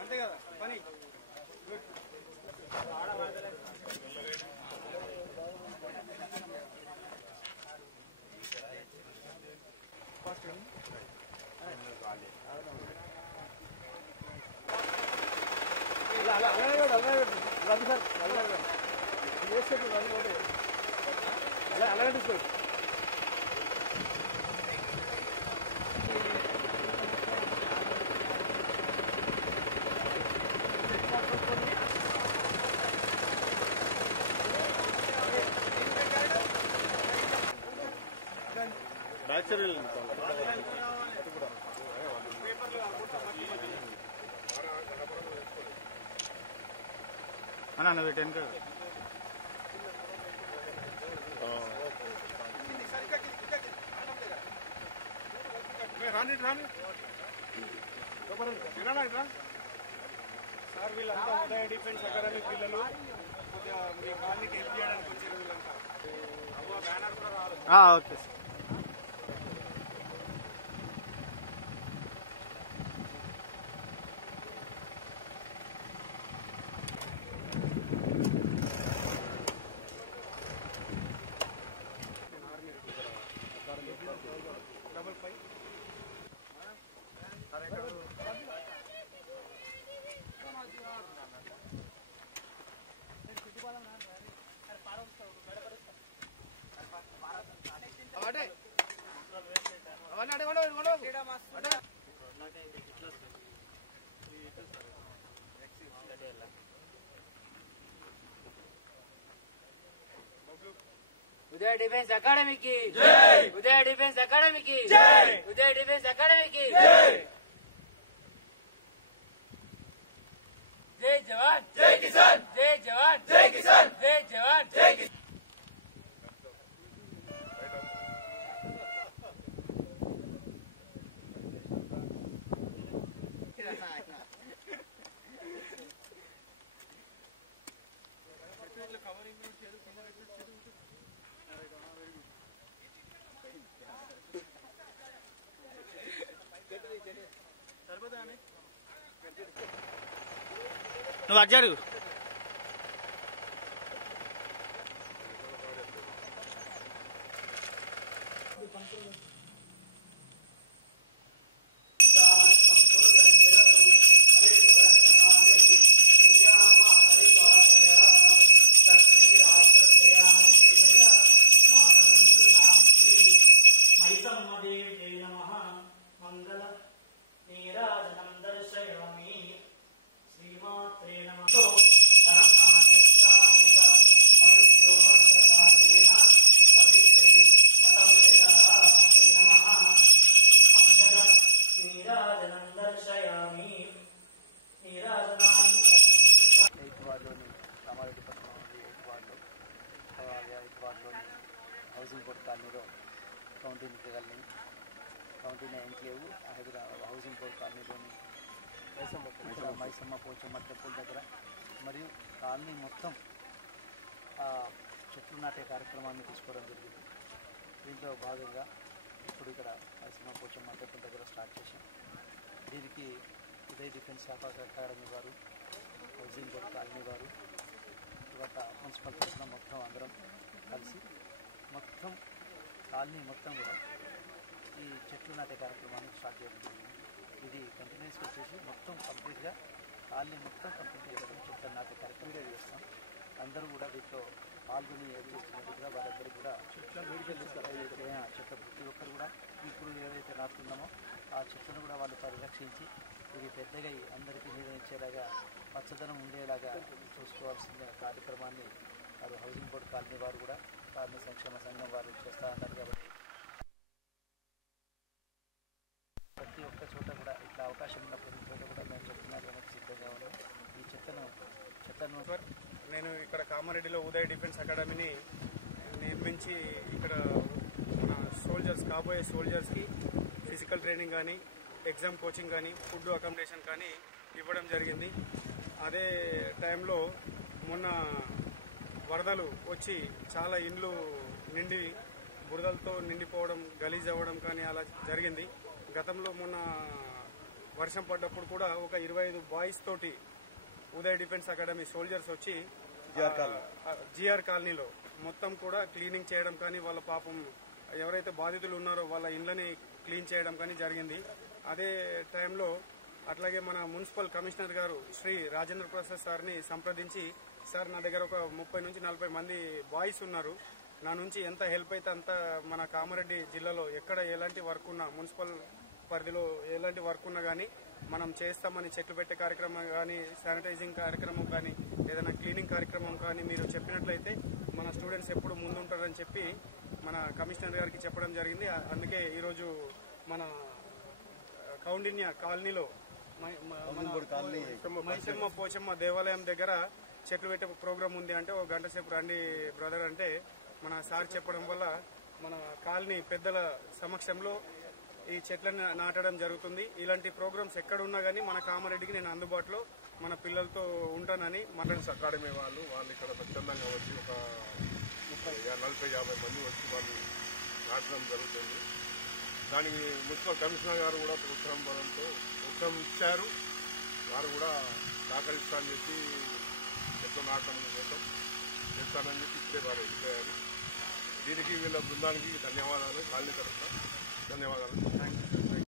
అంతే కదా పని అన్నా నువ్వు టెన్కి రాని రాని సార్ వీళ్ళంతా ఉదయ డిఫెన్స్ అకాడమీ పిల్లలు కొద్దిగా మీ కాలనీకి హెల్ప్ చేయడానికి వచ్చారు వీళ్ళంతా బ్యానర్ కూడా రావాలి. Okay sir. Uday defence academy की जय। उदय डिफेंस अकादमी की जय। उदय डिफेंस अकादमी की जय। जय जवान जय किसान, जय जवान जय किसान, जय जवान जय किसान। నువ్వు అజ్జారు హౌసింగ్ బోర్డ్ కాలనీలో కౌంటీ ఎంక్లేవ్ హౌసింగ్ బోర్డ్ కాలనీలోని మైసమ్మ పోచమ్మ టెంపుల్ దగ్గర మరియు కాలనీ మొత్తం చెట్లు నాటే కార్యక్రమాన్ని తీసుకోవడం జరిగింది. దీంట్లో భాగంగా ఇప్పుడు ఇక్కడ మైసమ్మ పోచమ్మ టెంపుల్ దగ్గర స్టార్ట్ చేశాం. దీనికి ఉదయ్ డిఫెన్స్ అకాడమీ వారు, హౌసింగ్ బోర్డ్ కాలనీ వారు, తర్వాత మున్సిపల్ తరఫున మొత్తం అందరం కలిసి మొత్తం కాలనీ మొత్తం కూడా ఈ చెట్లు నాటే కార్యక్రమాన్ని స్టార్ట్ చేయడం జరిగింది. ఇది కంటిన్యూస్గా వచ్చేసి మొత్తం కంప్లీట్గా కాలనీ మొత్తం కంప్లీట్ చేయడం చెట్లు నాటే కార్యక్రమం చేస్తాం. అందరూ కూడా వీటిలో పాల్గొని చేస్తున్నట్టుగా వారందరూ కూడా చెట్ల ప్రతి ఒక్కరు కూడా ఇప్పుడు ఏదైతే నాటుతున్నామో ఆ చెట్లను కూడా వాళ్ళు పరిరక్షించి ఇది పెద్దగా అందరికీ నీడనిచ్చేలాగా పచ్చదనం ఉండేలాగా చూసుకోవాల్సిన కార్యక్రమాన్ని వారు హౌసింగ్ బోర్డు కాలనీ వారు కూడా కాలనీ సంక్షేమ సంఘం వారు చేస్తూ ఉన్నారు. కాబట్టి ప్రతి ఒక్క చోట కూడా ఇట్లా అవకాశం ఉన్న ప్రతి చోట కూడా మేము చెప్తున్నటువంటి సిద్ధంగా ఉన్నాం. ఈ చెత్తను నేను ఇక్కడ కామారెడ్డిలో ఉదయ్ డిఫెన్స్ అకాడమీని నిర్మించి ఇక్కడ మన సోల్జర్స్ కాబోయే సోల్జర్స్కి ఫిజికల్ ట్రైనింగ్ కానీ ఎగ్జామ్ కోచింగ్ కానీ ఫుడ్ అకామిడేషన్ కానీ ఇవ్వడం జరిగింది. అదే టైంలో మొన్న వరదలు వచ్చి చాలా ఇండ్లు నిండి బురదలతో నిండిపోవడం, గలీజ్ అవ్వడం కానీ అలా జరిగింది. గతంలో మొన్న వర్షం పడ్డప్పుడు కూడా ఒక 25 బాయ్స్ తోటి ఉదయ్ డిఫెన్స్ అకాడమీ సోల్జర్స్ వచ్చి జిఆర్ కాలనీలో మొత్తం కూడా క్లీనింగ్ చేయడం కానీ, వాళ్ళ పాపం ఎవరైతే బాధితులు ఉన్నారో వాళ్ళ ఇండ్లని క్లీన్ చేయడం కానీ జరిగింది. అదే టైంలో అట్లాగే మన మున్సిపల్ కమిషనర్ గారు శ్రీ రాజేంద్ర ప్రసాద్ సార్ని సంప్రదించి, సార్ నా దగ్గర ఒక 30 నుంచి 40 మంది బాయ్స్ ఉన్నారు, నా నుంచి ఎంత హెల్ప్ అయితే అంత మన కామారెడ్డి జిల్లాలో ఎక్కడ ఎలాంటి వర్క్ ఉన్నా, మున్సిపల్ పరిధిలో ఎలాంటి వర్క్ ఉన్నా కానీ మనం చేస్తామని, చెట్లు పెట్టే కార్యక్రమం కానీ, శానిటైజింగ్ కార్యక్రమం కానీ, ఏదైనా క్లీనింగ్ కార్యక్రమం కానీ మీరు చెప్పినట్లయితే మన స్టూడెంట్స్ ఎప్పుడు ముందుంటారని చెప్పి మన కమిషనర్ గారికి చెప్పడం జరిగింది. అందుకే ఈరోజు మన కౌండిన్య కాలనీలో మైసమ్మ పోచమ్మ దేవాలయం దగ్గర చెట్లు పెట్టే ప్రోగ్రాం ఉంది. అంటే ఒక గంట సేపు రండి బ్రదర్ అంటే మన సార్ చెప్పడం వల్ల మన కాలనీ పెద్దల సమక్షంలో ఈ చెట్లను నాటడం జరుగుతుంది. ఇలాంటి ప్రోగ్రామ్స్ ఎక్కడున్నా కానీ మన కామారెడ్డికి నేను అందుబాటులో మన పిల్లలతో ఉంటానని డిఫెన్స్ అకాడమీ వాళ్ళు ఇక్కడ స్వచ్ఛందంగా వచ్చి ఒక 40-50 మంది వచ్చి వాళ్ళు నాటడం జరుగుతుంది. దానికి మున్సిపల్ కమిషనర్ గారు కూడా ఉత్తరం ఇచ్చారు. వారు కూడా సహకరిస్తారని చెప్పి చెట్లు నాటడం కోసం చేస్తానని చెప్పి ఇప్పుడే వారు వెళ్ళిపోయారు. దీనికి వీళ్ళ బృందానికి ధన్యవాదాలు, కాలనీ తరఫున ధన్యవాదాలు.